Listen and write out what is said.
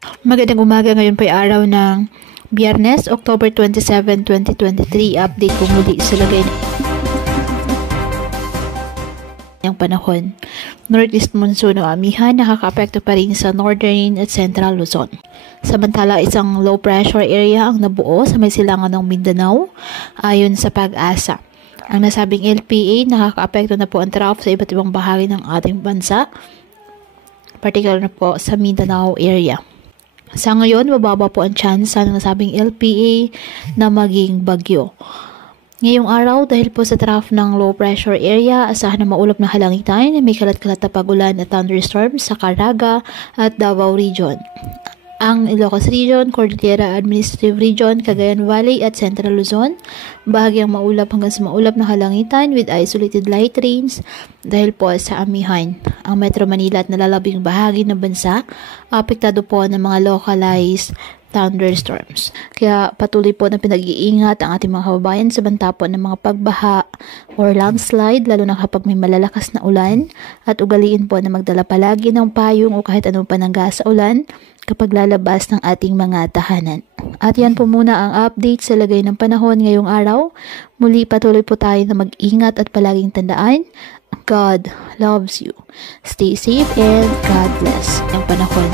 Magandang umaga, ngayon po ay araw ng Biyernes, October 27, 2023. Update po muli sa lagay ng panahon. Northeast monsoon o amihan nakaka-apekto pa rin sa northern at central Luzon. Samantala, isang low pressure area ang nabuo sa may silangan ng Mindanao ayon sa Pag-asa. Ang nasabing LPA nakaka-apekto na po ang trough sa iba't ibang bahagi ng ating bansa, particular na po sa Mindanao area. Sa ngayon, mababa po ang chance ng nasabing LPA na maging bagyo. Ngayong araw, dahil po sa trough ng low pressure area, asahan na maulap na halangitan, may kalat-kalat na pag-ulan at thunderstorms sa Caraga at Davao Region. Ang Ilocos Region, Cordillera Administrative Region, Cagayan Valley at Central Luzon, bahagyang maulap hanggang sa maulap na halangitan with isolated light rains dahil po sa amihan. Ang Metro Manila at nalalabing bahagi ng bansa, apektado po ng mga localized thunderstorms. Kaya patuloy po na pinag-iingat ang ating mga kababayan sa banta po ng mga pagbaha or landslide, lalo na kapag may malalakas na ulan, at ugaliin po na magdala palagi ng payong o kahit anong panangga sa ulan kapag lalabas ng ating mga tahanan. At yan po muna ang update sa lagay ng panahon ngayong araw. Muli patuloy po tayo na mag-ingat at palaging tandaan, God loves you. Stay safe and God bless. Ang panahon.